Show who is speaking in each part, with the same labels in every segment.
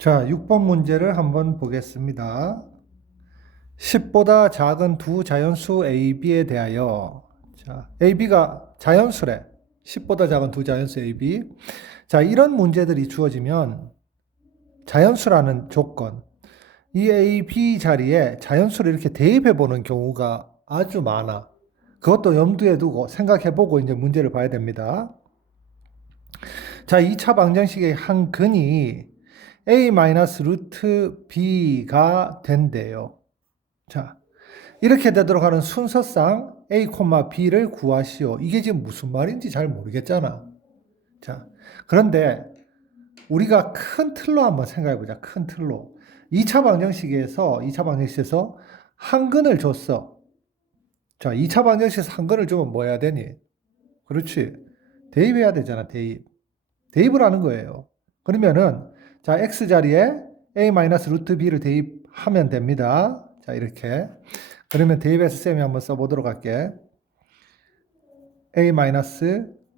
Speaker 1: 자, 6번 문제를 한번 보겠습니다. 10보다 작은 두 자연수 A, B에 대하여 자, A, B가 자연수래. 10보다 작은 두 자연수 A, B. 자, 이런 문제들이 주어지면 자연수라는 조건, 이 A, B 자리에 자연수를 이렇게 대입해 보는 경우가 아주 많아. 그것도 염두에 두고 생각해 보고 이제 문제를 봐야 됩니다. 자, 2차 방정식의 한 근이 a 루트 b가 된대요. 자, 이렇게 되도록 하는 순서상 a, b를 구하시오. 이게 지금 무슨 말인지 잘 모르겠잖아. 자, 그런데 우리가 큰 틀로 한번 생각해 보자. 큰 틀로. 2차 방정식에서 2차 방정식에서 한 근을 줬어. 자, 2차 방정식에서 한 근을 주면 뭐 해야 되니? 그렇지. 대입해야 되잖아, 대입. 대입을 하는 거예요. 그러면은 자, x 자리에 a 루트 b를 대입하면 됩니다. 자, 이렇게. 그러면 대입해서 쌤이 한번 써보도록 할게. a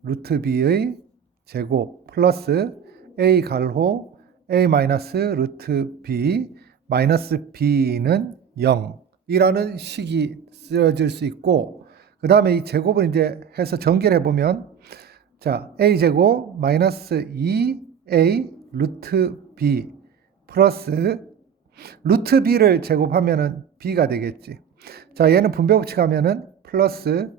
Speaker 1: 루트 b의 제곱 플러스 a 갈호 a 루트 b 마이너스 b는 0 이라는 식이 쓰여질 수 있고 그 다음에 이 제곱을 이제 해서 전개를 해보면 자 a 제곱 마이너스 2a 루트 b 플러스 루트 b를 제곱하면은 b가 되겠지. 자, 얘는 분배 법칙 하면은 플러스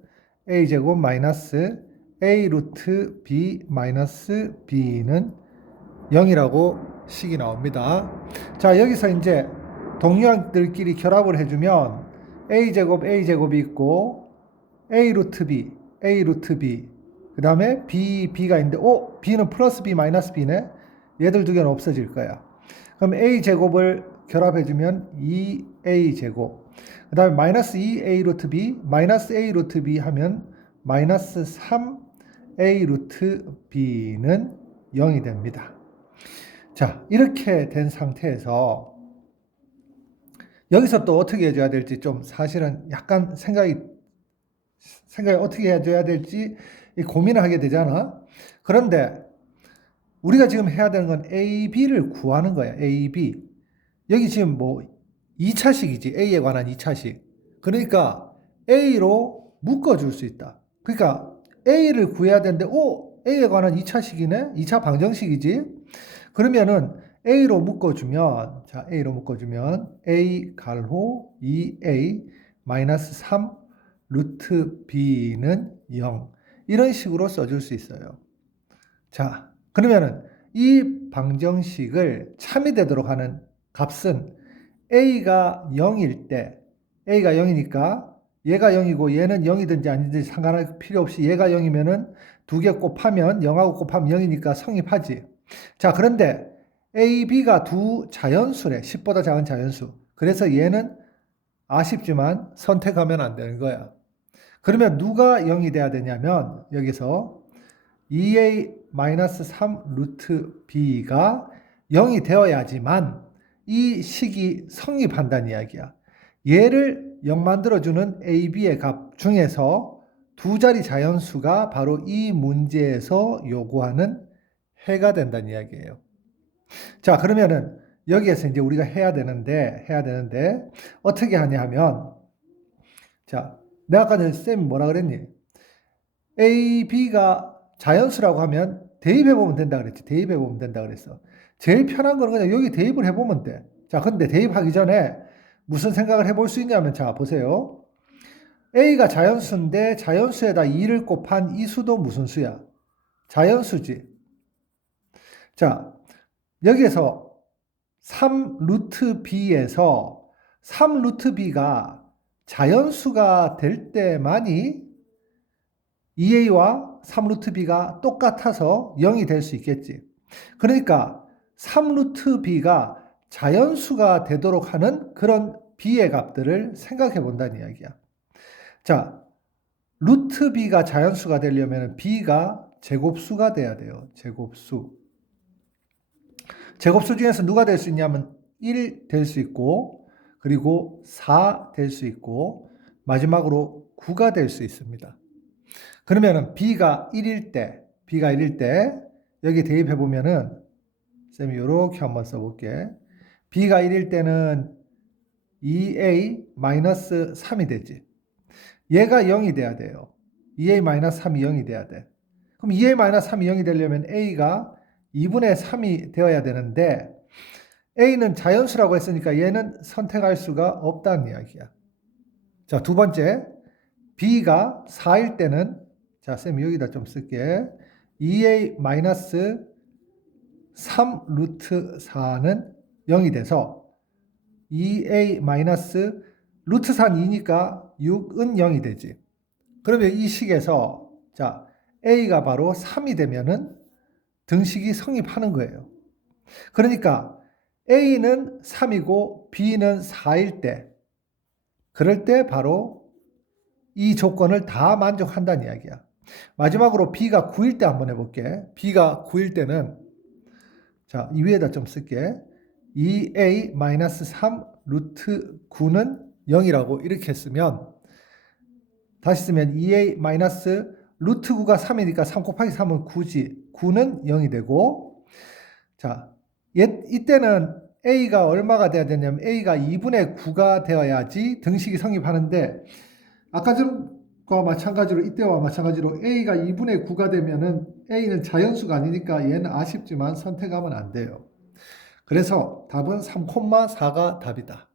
Speaker 1: a 제곱 마이너스 a 루트 b 마이너스 b는 0이라고 식이 나옵니다. 자, 여기서 이제 동류들끼리 결합을 해주면 a 제곱 a 제곱이 있고 a 루트 b a 루트 b 그 다음에 b b가 있는데 오 b는 플러스 b 마이너스 b네 얘들 두 개는 없어질 거야. 그럼 a 제곱을 결합해주면 2a 제곱. 그 다음에 마이너스 2a 루트 b, 마이너스 a 루트 b 하면 마이너스 3a 루트 b는 0이 됩니다. 자, 이렇게 된 상태에서 여기서 또 어떻게 해줘야 될지 좀 사실은 약간 생각이, 생각이 어떻게 해줘야 될지 고민을 하게 되잖아. 그런데 우리가 지금 해야 되는 건 A, B를 구하는 거야. A, B. 여기 지금 뭐 2차식이지. A에 관한 2차식. 그러니까 A로 묶어줄 수 있다. 그러니까 A를 구해야 되는데, 오! A에 관한 2차식이네? 2차 방정식이지? 그러면은 A로 묶어주면, 자, A로 묶어주면, A 갈호 2A 마이너스 3 루트 B는 0. 이런 식으로 써줄 수 있어요. 자, 그러면은 이 방정식을 참이 되도록 하는 값은 a가 0일 때 a가 0이니까 얘가 0이고 얘는 0이든지 아니든지 상관할 필요 없이 얘가 0이면은 두 개 곱하면 0하고 곱하면 0이니까 성립하지. 자, 그런데 a, b가 두 자연수래. 10보다 작은 자연수. 그래서 얘는 아쉽지만 선택하면 안 되는 거야. 그러면 누가 0이 돼야 되냐면 여기서 2a 3 루트 b가 0이 되어야지만 이 식이 성립한다는 이야기야. 얘를 0 만들어주는 a, b의 값 중에서 두 자리 자연수가 바로 이 문제에서 요구하는 해가 된다는 이야기예요. 자, 그러면은 여기에서 이제 우리가 해야 되는데, 해야 되는데, 어떻게 하냐 하면, 자, 내가 아까 전에 쌤이 뭐라 그랬니? A, B가 자연수라고 하면 대입해 보면 된다 그랬지. 대입해 보면 된다 그랬어. 제일 편한 거는 그냥 여기 대입을 해 보면 돼. 자, 근데 대입하기 전에 무슨 생각을 해볼 수 있냐면 자, 보세요. A가 자연수인데 자연수에다 2를 곱한 이 수도 무슨 수야? 자연수지. 자, 여기에서 3 루트 b에서 3 루트 b가 자연수가 될 때만이 2a와 3루트 b가 똑같아서 0이 될 수 있겠지. 그러니까 3루트 b가 자연수가 되도록 하는 그런 b의 값들을 생각해 본다는 이야기야. 자, 루트 b가 자연수가 되려면 b가 제곱수가 돼야 돼요. 제곱수. 제곱수 중에서 누가 될 수 있냐면 1 될 수 있고, 그리고 4 될 수 있고, 마지막으로 9가 될 수 있습니다. 그러면은 b가 1일 때, b가 1일 때 여기 대입해 보면은 쌤이 이렇게 한번 써볼게. b가 1일 때는 2a-3이 되지. 얘가 0이 돼야 돼요. 2a-3이 0이 돼야 돼. 그럼 2a-3이 0이 되려면 a가 2분의 3이 되어야 되는데 a는 자연수라고 했으니까 얘는 선택할 수가 없다는 이야기야. 자, 두 번째. b가 4일 때는 자, 쌤 여기다 좀 쓸게. 2a 마이너스 3 루트 4는 0이 돼서 2a 마이너스 루트 4는 2니까 6은 0이 되지. 그러면 이 식에서 자, a가 바로 3이 되면은 등식이 성립하는 거예요. 그러니까 a는 3이고 b는 4일 때 그럴 때 바로 이 조건을 다 만족한다는 이야기야. 마지막으로 b가 9일 때 한번 해볼게. b가 9일 때는 자, 이 위에다 좀 쓸게. 2a-3 루트 9는 0이라고 이렇게 쓰면 다시 쓰면 2a 마이너스 루트 9가 3이니까 3 곱하기 3은 9지. 9는 0이 되고 자, 얘, 이때는 a가 얼마가 돼야 되냐면 a가 2분의 9가 되어야지 등식이 성립하는데 아까 전과 마찬가지로 이때와 마찬가지로 a가 2분의 9가 되면은 a는 자연수가 아니니까 얘는 아쉽지만 선택하면 안 돼요. 그래서 답은 3,4가 답이다.